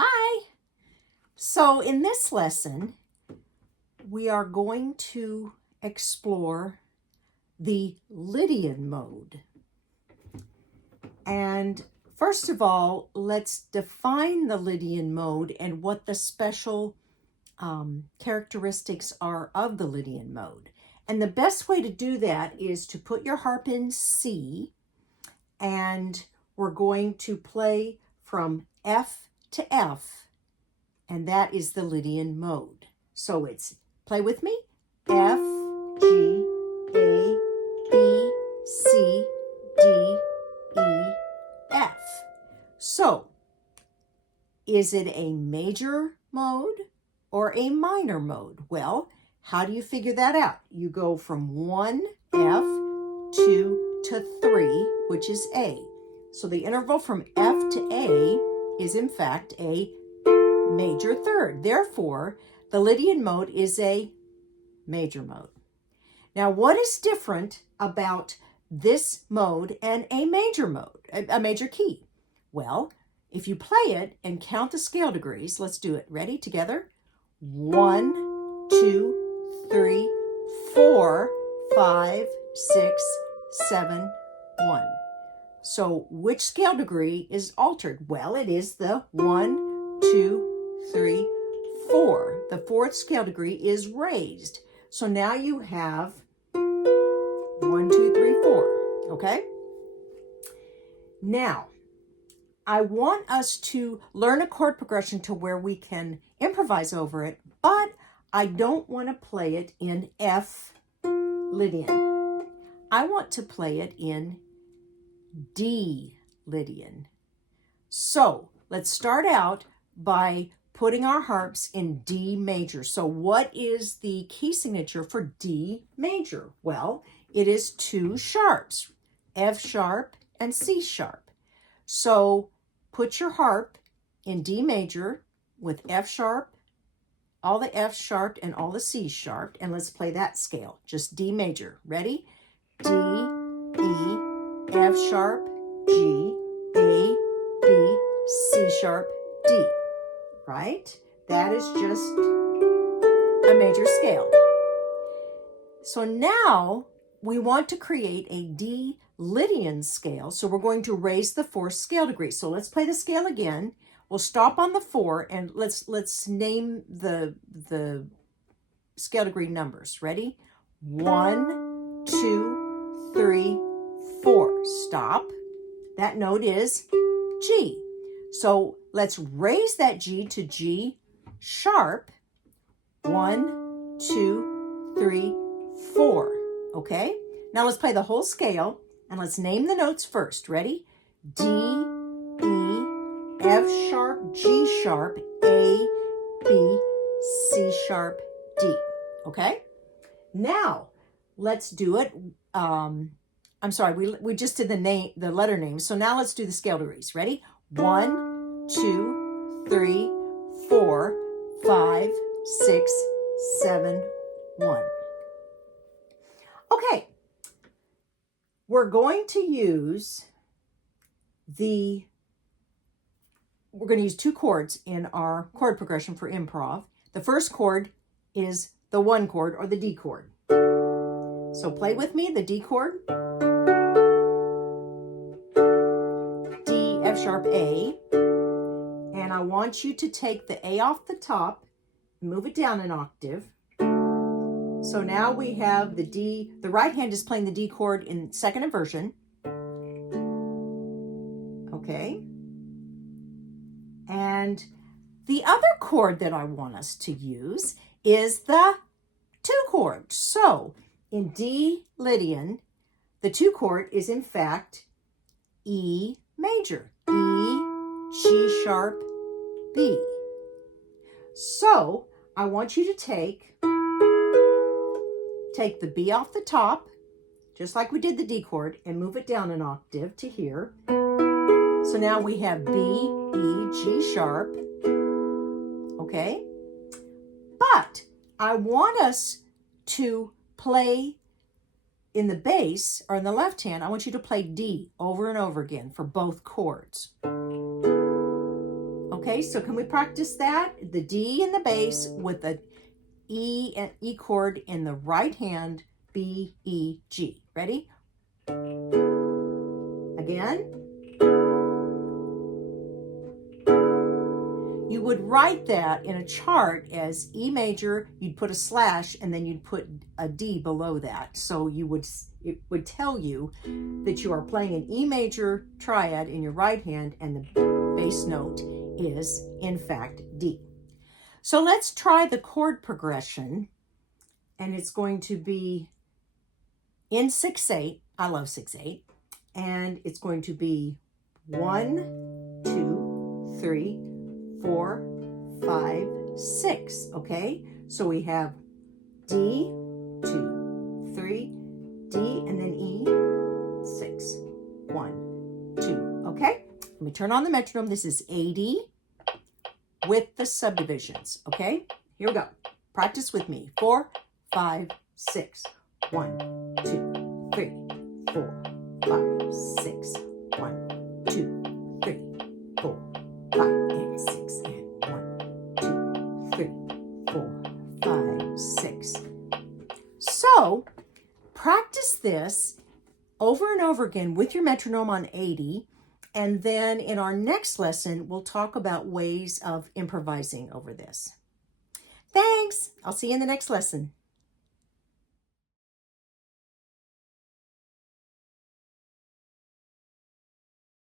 Hi! So in this lesson, we are going to explore the Lydian mode. And first of all, let's define the Lydian mode and what the special characteristics are of the Lydian mode. And the best way to do that is to put your harp in C, and we're going to play from F to F, and that is the Lydian mode. So it's, play with me, F, G, A, B, C, D, E, F. So, is it a major mode or a minor mode? Well, how do you figure that out? You go from 1 F, 2 to 3, which is A. So the interval from F to A is in fact a major third. Therefore, the Lydian mode is a major mode. Now, what is different about this mode and a major mode, a major key? Well, if you play it and count the scale degrees, let's do it. Ready? Together? 1, 2, 3, 4, 5, 6, 7, 1. So which scale degree is altered? Well, it is the 1, 2, 3, 4. The fourth scale degree is raised. So now you have 1, 2, 3, 4. Okay? Now, I want us to learn a chord progression to where we can improvise over it, but I don't want to play it in F Lydian. I want to play it in D Lydian. So let's start out by putting our harps in D major. So what is the key signature for D major? Well, it is 2 sharps, F sharp and C sharp. So put your harp in D major with F sharp, all the F sharp and all the C sharp, and let's play that scale, just D major. Ready? D, E, F sharp, G, A, B, C sharp, D, right? That is just a major scale. So now we want to create a D Lydian scale, so we're going to raise the 4th scale degree. So let's play the scale again. We'll stop on the 4 and let's name the scale degree numbers. Ready? 1, 2, 3, 4. Stop. That note is G. So let's raise that G to G sharp. 1, 2, 3, 4. Okay? Now let's play the whole scale and let's name the notes first. Ready? D, E, F sharp, G sharp, A, B, C sharp, D. Okay? Now let's do it. I'm sorry, we just did the letter names. So now let's do the scale degrees. Ready? 1, 2, 3, 4, 5, 6, 7, 1. Okay. We're going to use we're going to use 2 chords in our chord progression for improv. The first chord is the 1 chord or the D chord. So play with me, the D chord. D, F sharp, A. And I want you to take the A off the top and move it down an octave. So now we have the D, the right hand is playing the D chord in second inversion. Okay. And the other chord that I want us to use is the 2 chord. So in D Lydian, the 2 chord is in fact E major, E, G sharp, B. So I want you to take the B off the top, just like we did the D chord, and move it down an octave to here. So now we have B, E, G sharp, okay? But I want us to play in the bass, or in the left hand, I want you to play D over and over again for both chords. Okay? Okay, so can we practice that? The D in the bass with the E and E chord in the right hand, B, E, G. Ready? Again. You would write that in a chart as E major, you'd put a slash, and then you'd put a D below that. So it would tell you that you are playing an E major triad in your right hand, and the bass note is, in fact, D. So let's try the chord progression, and it's going to be in 6/8. I love 6/8. And it's going to be 1, 2, 3, 4, 5, 6. Okay, so we have D, 2, 3, D, and then E, 6, 1, 2. Okay, let me turn on the metronome. This is 80 with the subdivisions. Okay, here we go. Practice with me. 4, 5, 6. 1, 2, 3, 4, 5, 6. 1, 2, 3, 4, 5, and 6. And 1, 2, 3, 4, 5, 6. So practice this over and over again with your metronome on 80. And then in our next lesson, we'll talk about ways of improvising over this. Thanks. I'll see you in the next lesson.